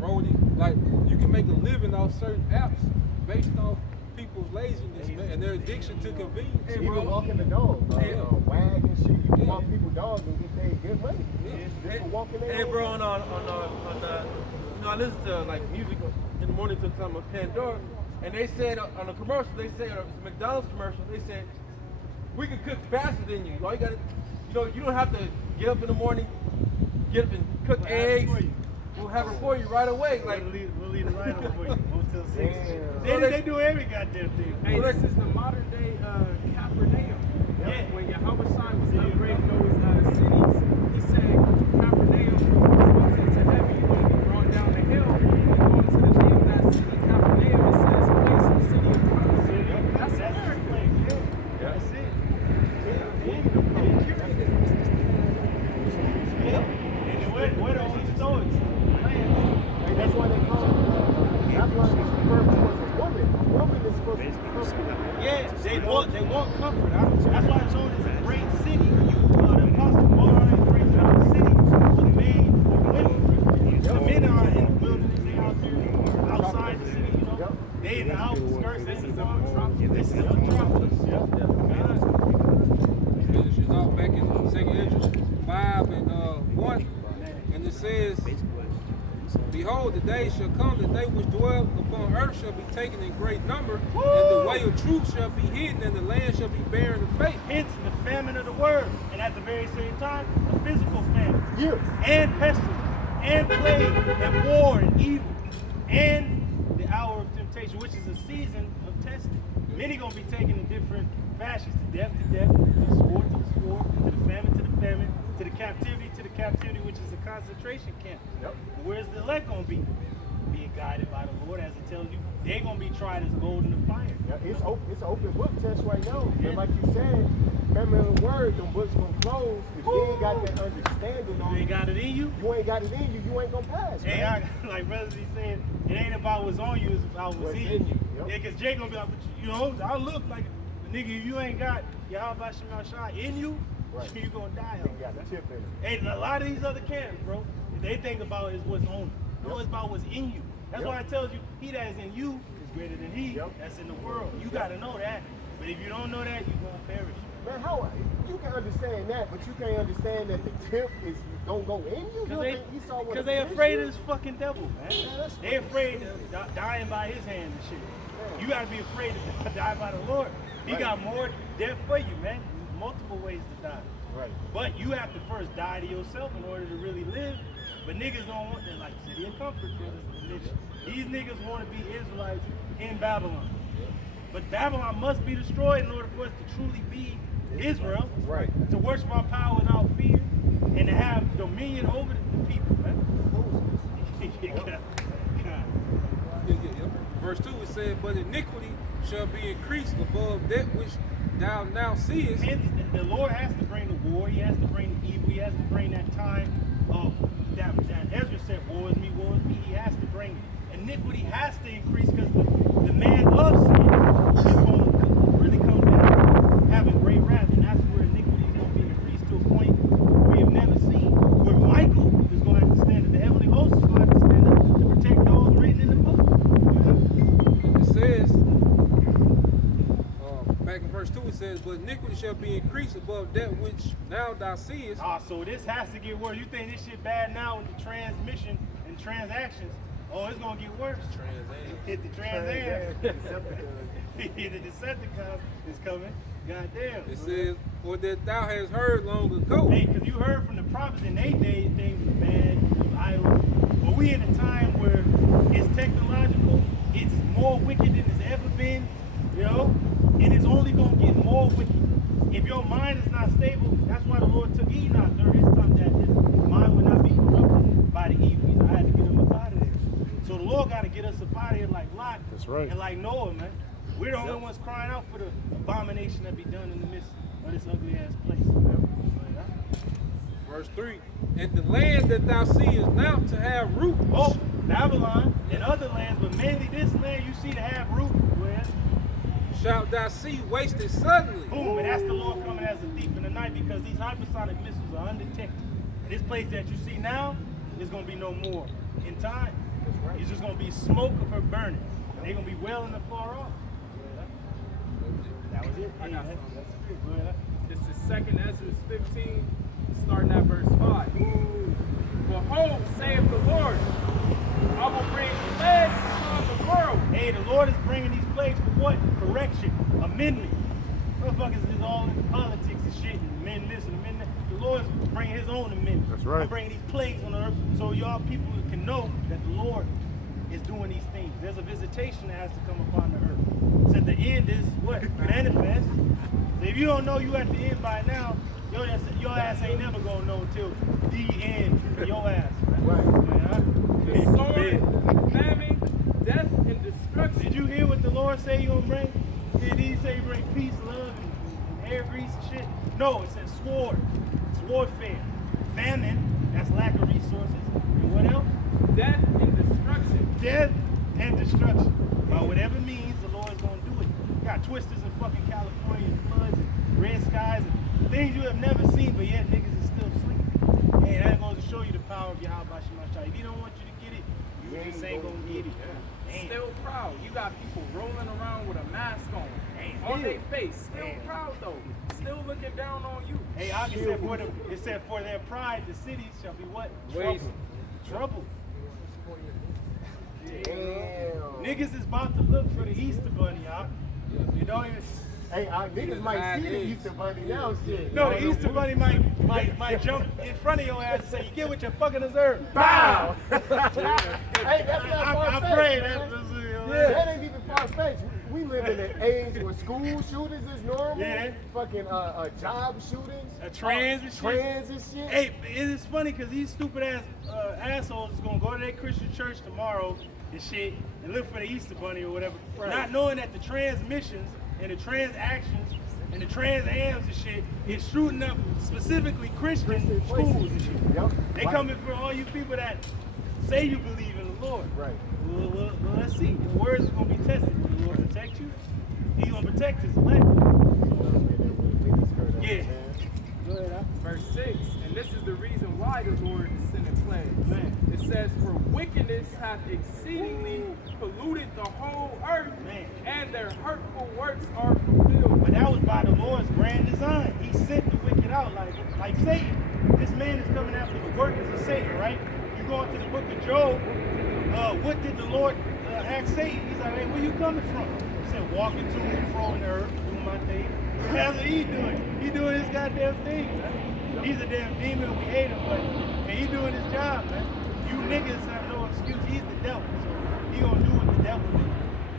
wrote it. Like, you can make a living off certain apps based off people's laziness, man, and their addiction to convenience. Hey, even walking the dog, wag and shit. You can walk people dogs and get paid good money. Just for walking their Hey, bro, on I listen to like music in the morning to some of Pandora, and they said on a commercial, they said it's a McDonald's commercial, they said we can cook faster than you. All you gotta, you don't have to get up in the morning, get up and cook eggs. We'll have it for you right away. Like we'll leave it right on for you. Motel 6. So They do every goddamn thing. Hey, this is the modern day Capernaum. Yeah. When Yahweh Shai was upgrading those cities, he said Capernaum was into heaven. You want to be brought down the hill. You go into the name of that city, Capernaum. It says place of city of God. That's America. That's it. And where the only stories? That's why they call it. That's why they refer to as a woman. A woman is supposed to be comfortable. Yeah, they want comfort. That's why it's known as a great city. The Apostle Paul breaks down the city was made for women. The men are in the wilderness. They out there outside the city. They in the outskirts. This is the metropolis. Finishes off back in 2 Esdras 5 and 1, and it says, behold, the day shall come that they which dwell upon earth shall be taken in great number, and the way of truth shall be hidden, and the land shall be barren of faith. Hence the famine of the word, and at the very same time, a physical famine, Yes. and pestilence, and plague, and war, and evil, and the hour of temptation, which is a season of testing. Many gonna be taken in different fashions: to death, to death, to the sword, to the sword, to the famine, to the captivity, which is a concentration camp. Yep. But where's the elect gonna be? Being guided by the Lord, as it tells you, they're gonna be tried as gold in the fire. Yeah, it's an open book test right now. And like you said, remember the word, them books gonna close. If you ain't got that understanding on You ain't got it in you. you ain't got it in you, you ain't gonna pass. Hey, Man. like Brothers be saying, it ain't about what's on you, it's about what's in you. Yep. Yeah, because Jay gonna be like, I look like a nigga, if you ain't got Yahweh Shema Shai in you, Right. you gonna die. You got the chip in it. Hey, a lot of these other camps, bro, they think about is what's on you. No, it's about what's in you. That's why it tells you, he that is in you is greater than he that's in the world. You gotta know that. But if you don't know that, you gonna perish. Man, how you can understand that, but you can't understand that the tip is don't go in you. Because they afraid of this fucking devil, man. that's They afraid of dying by his hand and shit. You gotta be afraid to die by the Lord. He got more death for you, man. Multiple ways to die. Right. But you have to first die to yourself in order to really live. But niggas don't want that, like city of comfort, brothers. These niggas want to be Israelites in Babylon. But Babylon must be destroyed in order for us to truly be Israel. Right. To worship our power without fear and to have dominion over the people, man. Verse 2, it said, but iniquity shall be increased above that which thou now seest. Hence, the Lord has to bring the war, he has to bring the evil, he has to bring that time of that Ezra said, woe is me, he has to bring it. Iniquity has to increase because the man of sin is going to really come down, having great wrath, and that's where iniquity is going to be increased to a point we have never seen, where Michael is going to have to stand up, the heavenly host is going to have to stand up to protect those written in the book. It says, back in verse 2, it says, but iniquity shall be increased above that which now thou seest. So this has to get worse. You think this shit bad now with the transmission and transactions? Oh, it's gonna get worse. Hit the Trans Am. The Decepticon is coming. Goddamn. It says, or that thou hast heard long ago. Hey, because you heard from the prophets in their day things were bad, idle. But we in a time where it's technological, it's more wicked than it's ever been, and it's only gonna get more wicked. If your mind is not stable, that's why the Lord took Enoch during his time, that his mind would not be corrupted by the evil. I had to get him up out of there. So the Lord got to get us up out of here like Lot. That's right. And like Noah, man. We're the only ones crying out for the abomination that be done in the midst of this ugly ass place. Verse 3, and the land that thou seest now to have root. Oh, Babylon and other lands, but mainly this land you see to have root. Where? Shalt thou see wasted suddenly. Boom, and that's the Lord coming as a thief in the night because these hypersonic missiles are undetected. And this place that you see now is going to be no more in time. It's just gonna be smoke of her burning. They're gonna be wailing afar off. That was it. I got Hey, something. that's it. Go ahead. This is 2nd Ezra 15, starting at verse 5. Behold, saith the Lord, I will bring plagues upon the world. Hey, the Lord is bringing these plagues for what? Correction, amendment. Motherfuckers is all in politics and shit, and amend this and amend that. The Lord is bringing His own amendment. That's right. I'm bringing these plagues on the earth so y'all people can know that the Lord is doing these things. There's a visitation that has to come upon the earth. So the end is what? Manifest. So if you don't know you at the end by now, your ass ain't never gonna know until the end for your ass. Right. The sword, famine, death, and destruction. Did you hear what the Lord say He gonna bring? Did He say He bring peace, love, and hair grease and shit? No, it says sword, warfare, famine, that's lack of resources, and what else? Death and destruction. Death and destruction. By whatever means, the Lord is gonna do it. You got twisters in fucking California, and floods, and red skies, and things you have never seen, but yet niggas is still sleeping. Hey, that goes to show you the power of Yahweh Shemashah. If He don't want you to get it, you just ain't gonna get it. Damn. Still proud. You got people rolling around with a mask on Damn. their face. Still Damn. proud though. Still looking down on you. Hey, I said for them, it said for their pride, the cities shall be what? Waste. Trouble. Damn. Niggas is about to look for the Easter Bunny, y'all. You don't even. Hey, niggas might see the Easter Bunny now, shit. No, the Easter Bunny might jump in front of your ass and say, "You get what you fucking deserve." Bow! Hey, that's not far-fetched. I pray man. that. That ain't even far-fetched. We live in an age where school shootings is normal. Yeah. Fucking job shootings. Trans and shit. Trans and shit. Hey, it's funny because these stupid ass assholes is gonna go to their Christian church tomorrow and shit and look for the Easter Bunny or whatever, not knowing that the transmissions and the transactions and the trans ams and shit is shooting up specifically Christian schools and shit. Yep. They coming for all you people that say you believe in the Lord. Right. Well, let's see. The words is gonna be tested. Will the Lord protect you? He gonna protect His elect. Yeah. Go ahead, huh? Verse 6, and this is the reason why the Lord is sending plagues. Man. It says, for wickedness hath exceedingly polluted the whole earth, Man. and their hurtful works are fulfilled. But that was by the Lord's grand design. He sent the wicked out like Satan. This man is coming after the workers of Satan, right? You go into the book of Job, what did the Lord ask Satan? He's like, hey, where you coming from? He said, walking to and fro in the earth, doing my thing. That's what he doing. He doing his goddamn thing, man. He's a damn demon, we hate him, but and he doing his job, man. You niggas have no excuse. He's the devil, so he gonna do what the devil do.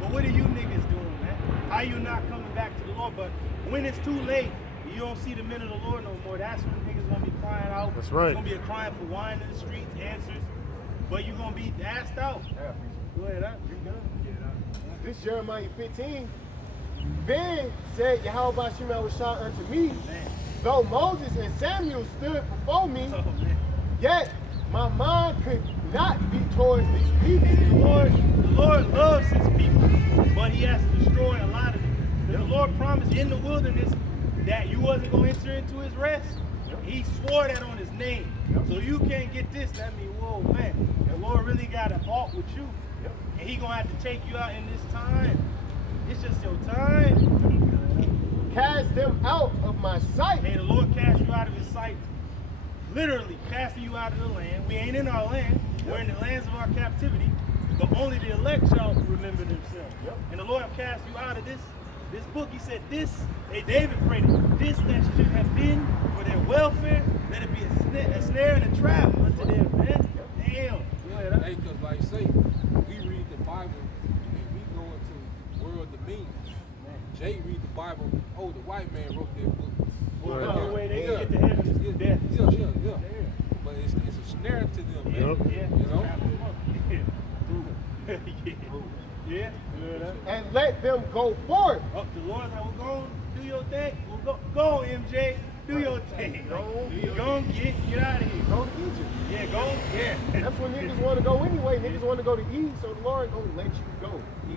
But what are you niggas doing, man? How you not coming back to the Lord? But when it's too late, you don't see the men of the Lord no more. That's when niggas gonna be crying out. That's right. It's gonna be a crying for wine in the streets, answers. But you gonna be asked out. Go ahead, huh? You done? This Jeremiah 15. Then said Yahweh Shema was shot unto me, Man. though Moses and Samuel stood before me, Oh, man. yet my mind could not be towards these people. The Lord loves His people, but He has to destroy a lot of them. The Lord promised in the wilderness that you wasn't going to enter into His rest. He swore that on His name. So you can't get this. That means, whoa, man, the Lord really got a fault with you. And He gonna have to take you out in this time. It's just your time. Cast them out of my sight. May the Lord cast you out of His sight. Literally casting you out of the land. We ain't in our land. We're in the lands of our captivity. But only the elect shall remember themselves. And the Lord have cast you out of this book. He said this, hey, David prayed it, this that should have been for their welfare, let it be a snare and a trap unto them, man. Damn. Go ahead, huh? Hey, because like say, we read the Bible and we go into world dominion. Jay read the Bible, oh, the white man wrote that book. Well, Right. the only way they can get to heaven is through death. Yeah. But it's a snare to them, man. Yep. Yeah. You know? Yeah. Good, huh? And let them go forth. Oh, the Lord's like, we're going to do your thing. We'll go, MJ. Do your thing. Go. Go and get out of here. Go to Egypt. Yeah, go. Yeah. That's when niggas want to go anyway. Niggas want to go to E, so the Lord gonna let you go. He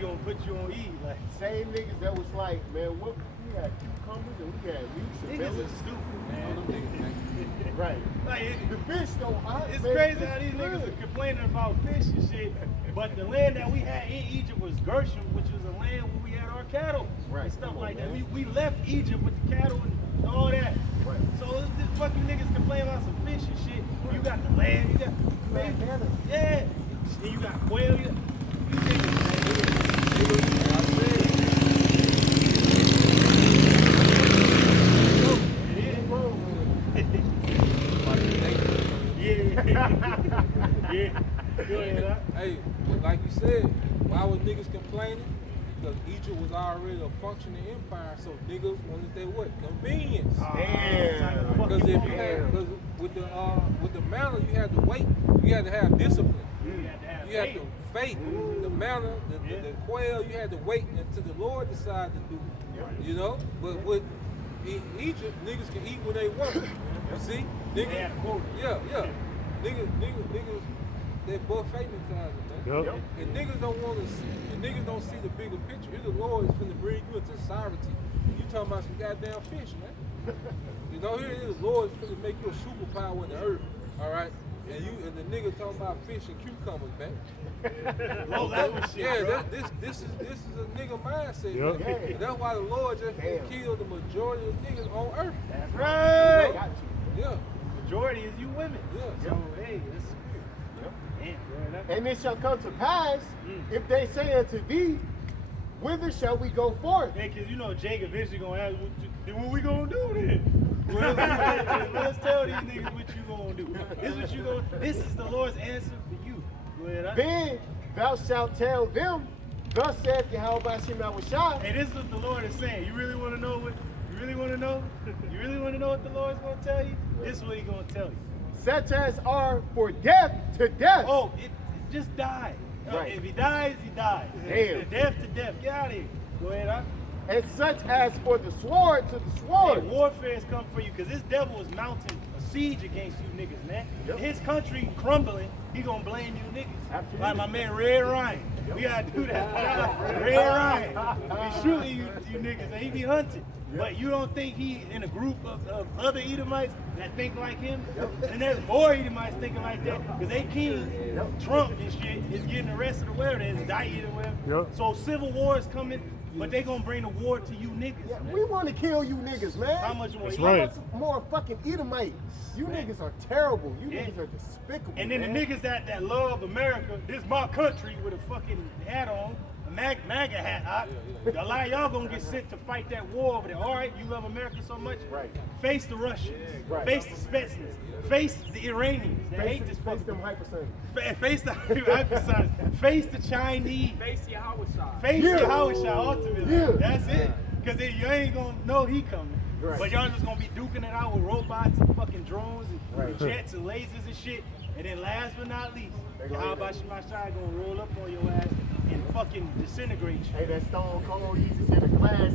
gonna put you on E. Like Same niggas that was like, man, what we had cucumbers and we had meats and niggas bellies. are stupid. All them niggas, man. Right. Like The fish though, it's man, crazy fish how these is niggas good. are complaining about fish and shit. But the land that we had in Egypt was Gershom, which was a land where we had our cattle Right. and stuff Come on, like that. man. We left Egypt with the cattle and all that. Right. So it's just fucking niggas complain about some fish and shit. You got the land, you got Bandana. yeah, and you got quail. You yeah. Go ahead, huh? Hey, but like you said, why was niggas complaining? Because Egypt was already a functioning empire, so niggas wanted their what? Convenience. Damn. Because if you had, because with the manna, you had to wait. You had to have discipline. You had to faith. The manna, the quail, you had to wait until the Lord decided to do it. You know? But with Egypt, niggas can eat when they want. You see? Niggas, yeah. Niggas, they buffet mentality, man. Yep. And niggas don't want to see, and niggas don't see the bigger picture. If the Lord is finna bring you into sovereignty, you talking about some goddamn fish, man. You know, here it is, the Lord is finna make you a superpower in the earth, all right? And the nigga talking about fish and cucumbers, man. Low level shit, Yeah, bro. this is a nigga mindset, Yep. man. Yeah. That's why the Lord just Damn. killed the majority of niggas on earth. That's right. Got you. Yeah, Majority is you women. yeah. So hey, that's weird. Damn, bro. And it shall come to pass, if they say unto thee, whither shall we go forth? Hey, cause you know Jake eventually gonna ask, what we gonna do then? Let's tell these niggas what you gonna do. This is the Lord's answer for you. Go ahead, huh? Then thou shalt tell them, thus saith Yahweh Shemawashah, Hey, this is what the Lord is saying. You really want to know what? You really want to know? You really want to know what the Lord's gonna tell you? This is what He's gonna tell you. such as are for death to death. Oh, it just die. Right. If he dies, he dies. Damn. Death to death. Get out of here. Go ahead, huh? And such as for the sword to the Hey, sword. warfare has come for you because this devil is mounting a siege against you niggas, man. Yep. His country crumbling, he gonna blame you niggas. Absolutely. Like my man Red Ryan. We gotta do that. Red Ryan. He shooting you niggas and he be hunting. But you don't think he in a group of other Edomites that think like him? And there's more Edomites thinking like that because they king, Trump and shit, is getting arrested or whatever, they're indicted or whatever. Yep. So civil war is coming, but they gonna bring the war to you niggas. Yeah, man. we want to kill you niggas, man. How much more? That's you- right. How much more fucking Edomite? You niggas are terrible. You Yeah. niggas are despicable. And then man. the niggas that love America, this my country with a fucking hat on, a MAGA hat. A lot of y'all gonna get sent to fight that war over there. All right, you love America so much? Right. Face the Russians. Right. Face the Spetsnaz. Face the Iranians. They hate this face fucking. them hypersonics. Face the hypersonics. Face the Chinese. Face Yahweh Shai. Face Yeah. the Howard ultimately. Yeah. That's it. Because you ain't gonna know he coming. Right. But y'all just gonna be duking it out with robots and fucking drones and Right. jets and lasers and shit. And then last but not least, how about Shemashai gonna roll up on your ass and fucking disintegrate you? Hey, that Stone Cold Jesus in the class.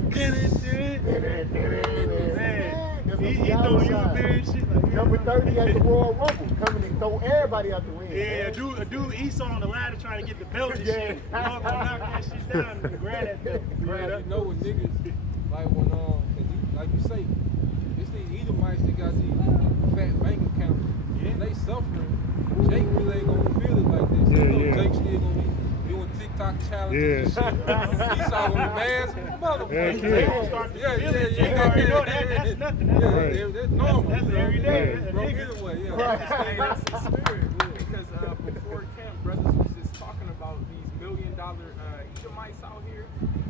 Man, he throwing you a beer and shit. Like, Number 30 at the Royal Rumble, coming and throw everybody out the ring. yeah, man. a dude Esau on the ladder trying to get the belt and shit. Y'all gonna knock that shit down and grab that belt. Right, you know when niggas, like when, like you say, it's these Edomites that got these fat bank accounts. Yeah. And they suffering. Jake really ain't gonna feel it like this. Yeah, You know, yeah. Jake still gonna be doing TikTok challenges and shit. Esau gonna be mad as a motherfucker. Heck They yeah. gonna start to Yeah, feel it. yeah, You already know that. That's nothing. That's Yeah, Right. that's normal. That's you know? every day. Yeah, That's a bro, nigga. either way, yeah. Hey, that's the spirit. Because before camp, brothers was just talking about these $1 million Edomites out here.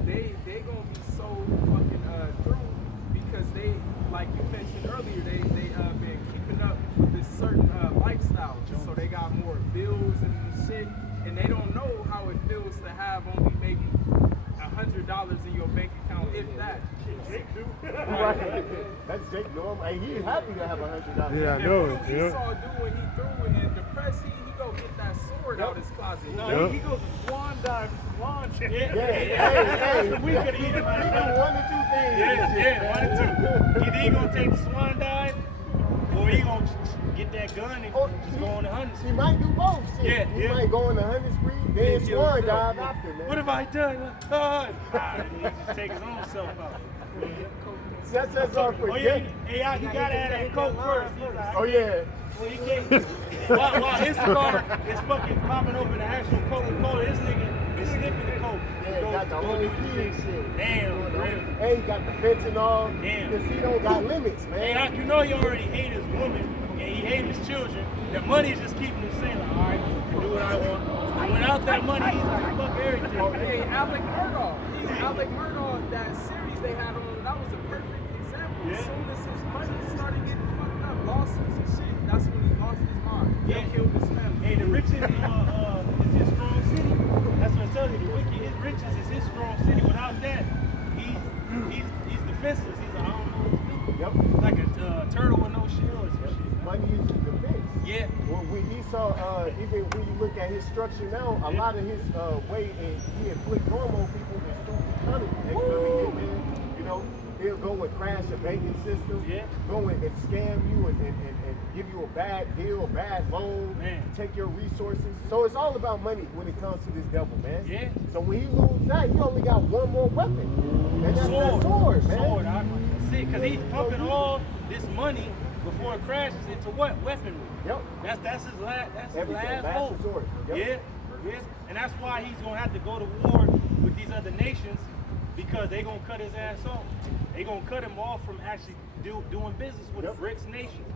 They gonna be so fucking through because they, like you mentioned earlier, they been keeping up with this certain lifestyle. So they got more bills and shit, and they don't know how it feels to have only maybe $100 in your bank account, if that. Right. That's Jake Norman. Hey, he's happy to have $100. Yeah, I And know what it. we Yeah. saw do when he threw it in the press, he go get that sword out his closet. No, he goes to swan dive, swan check. Hey, We could either one or two things. Yeah, one or two. Either he gonna take the swan dive, or he gonna get that gun and just go on the hunting He spree. might do both. Shit. Yeah, He yeah. might go on the hunting spree, then kill swan himself. dive after, man. What have I done? He just take his own self out. Sets us off for Oh yeah, getting. hey, you gotta add that coke first. He's like, Oh yeah. well, he can't. While his car is fucking popping open the actual Coca-Cola, this nigga is sniffing the coke. Yeah, got the whole key and shit. Damn, really. Hey, he got the fentanyl. Damn. Cause he don't got limits, Hey, man. you know he already hate his woman and he hate his children. The money is just keeping him saying, like, all right, I can do what I want. And without that money, he's like, fuck everything. Hey, Alec Murdaugh. Alec Murdaugh, that series they had on, that was a perfect example. Yeah. As soon as his money started getting fucked up, lawsuits and shit, that's when he lost his mind. Yeah. He killed his family. Hey, the riches is his strong city. That's what I tell you. His riches is his strong city. Without that, he's defenseless. He's like, I don't know what to do. Yep. Like a turtle with no shell or some shit. Money is the defense. Yeah. Well, when he saw, even when you look at his structure now, a lot of his way he inflict harm on people is through economy. You know, he'll go and crash a banking system, Yeah. go and scam you and give you a bad deal, a bad loan, Man. take your resources. So it's all about money when it comes to this devil, man. Yeah. So when he loses that, he only got one more weapon. And that's that sword, man. Sword. That's it. Because he's pumping all this money before it crashes into what? Weaponry. Yep. That's his last. That's his Everything, last last hope. resort. Yep. Yeah. And that's why he's gonna have to go to war with these other nations because they're gonna cut his ass off. They're gonna cut him off from actually doing business with Yep. the BRICS nations.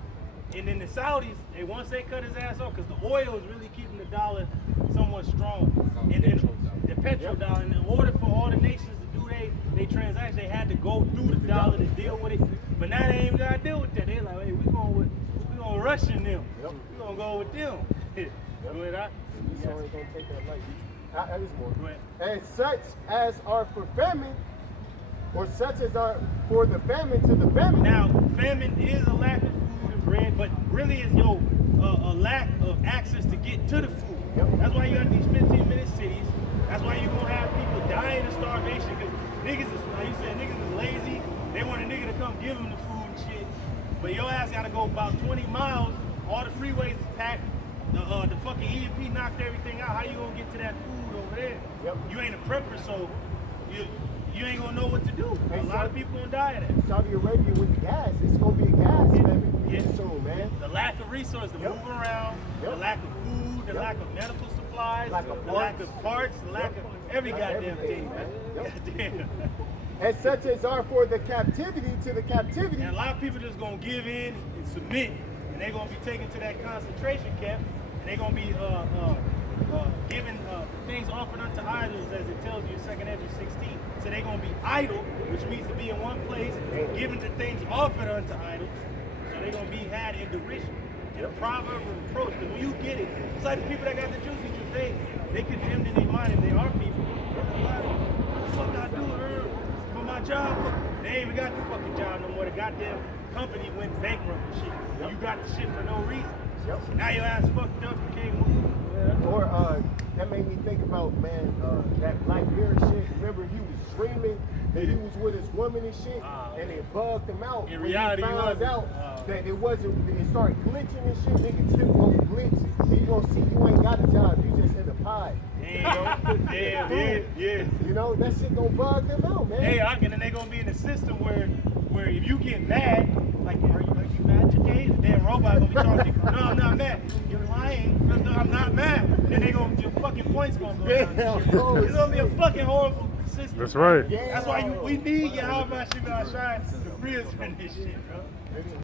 And then the Saudis, once they cut his ass off, because the oil is really keeping the dollar somewhat strong. And then the petrodollar. And in order for all the nations to do they transaction, they had to go through the dollar to deal with it. But now they ain't gotta deal with that. They're like, hey, we gonna Russian them. Yep. We gonna go with them. Go ahead, So ain't gonna take that light. That is more. Go ahead. And such as are for famine, or such as are for the famine to the famine. Now, famine is a lack of food and bread, but really is a lack of access to get to the food. Yep. That's why you got these 15-minute cities. That's why you're gonna have people dying of starvation because niggas is, like you said, niggas is lazy. They want a nigga to come give them the food and shit. But your ass gotta go about 20 miles. All the freeways is packed. The fucking EMP knocked everything out. How you gonna get to that food over there? Yep. You ain't a prepper, so you ain't gonna know what to do. Hey, A lot of people gonna die of that. Saudi Arabia with the gas, it's gonna be a gas famine Yeah. soon, man. The lack of resources to Yep. move around, Yep. the lack of food, the Yep. lack of medical supplies, Lack of the lack parts. of parts, the lack of every Like goddamn everything, thing, man. man. Yep. Goddamn. And such as are for the captivity to the captivity. And a lot of people just gonna give in and submit, and they're gonna be taken to that concentration camp, and they're gonna be given things offered unto idols, as it tells you in 2nd Ezra 16. So they're gonna be idle, which means to be in one place, given the things offered unto idols. So they're gonna be had in derision, in a proverb of reproach. Because when you get it, it's like the people that got the juicy juice, they condemned in their mind and they are people. They're like, what the fuck I do for my job? They ain't even got the fucking job no more. The goddamn company went bankrupt and shit. You got the shit for no reason. Yep. So now your ass fucked up, you can't move. Or that made me think about, man, that Black Mirror shit. Remember he was dreaming that he was with his woman and shit, and it bugged him out. In when reality, he he found wasn't. out that it wasn't, it started glitching and shit. Nigga, shit gonna glitch. And you gonna see you ain't got a job, you just in a pod. Yeah. You know, that shit gonna bug them out, man. Hey, and then they gonna be in a system where if you get mad, like, are you mad today? The damn robot gonna be talking to you. No, I'm not mad. You're lying. No, I'm not mad. Then your fucking points gonna go down. Damn, bro. It's gonna be a fucking horrible system. That's right. That's why we need Yahweh Shemel Shai to free us from this shit, bro.